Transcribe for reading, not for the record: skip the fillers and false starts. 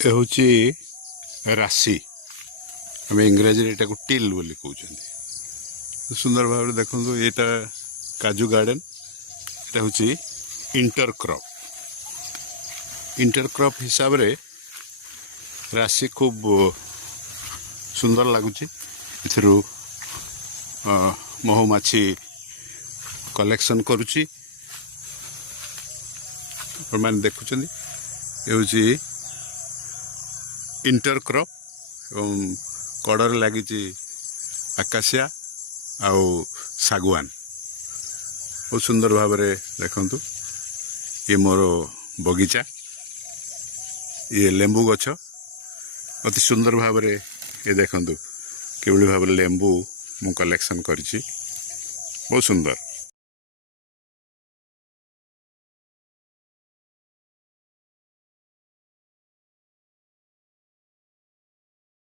ଏ ହେଉଛି ରାଶି। ଆମେ ଇଂରାଜୀରେ ଏଟାକୁ ଟିଲ୍ ବୋଲି କହୁଛନ୍ତି। ସୁନ୍ଦର ଭାବରେ ଦେଖନ୍ତୁ, ଏଇଟା କାଜୁ ଗାର୍ଡେନ୍। ଏଟା ହେଉଛି ଇଣ୍ଟରକ୍ରପ୍। ଇଣ୍ଟରକ୍ରପ୍ ହିସାବରେ ରାଶି ଖୁବ୍ ସୁନ୍ଦର ଲାଗୁଛି। ଏଥିରୁ ମହୁମାଛି କଲେକ୍ସନ୍ କରୁଛି। ଆପଣମାନେ ଦେଖୁଛନ୍ତି, ଏ ହେଉଛି ଇଣ୍ଟରକ୍ରପ୍ ଏବଂ କଡ଼ରେ ଲାଗିଛି ଆକାଶିଆ ଆଉ ଶାଗୁଆନ। ବହୁତ ସୁନ୍ଦର ଭାବରେ ଦେଖନ୍ତୁ, ଇଏ ମୋର ବଗିଚା। ଇଏ ଲେମ୍ବୁ ଗଛ ଅତି ସୁନ୍ଦର ଭାବରେ, ଏ ଦେଖନ୍ତୁ କିଭଳି ଭାବରେ ଲେମ୍ବୁ ମୁଁ କଲେକ୍ସନ୍ କରିଛି। ବହୁତ ସୁନ୍ଦର।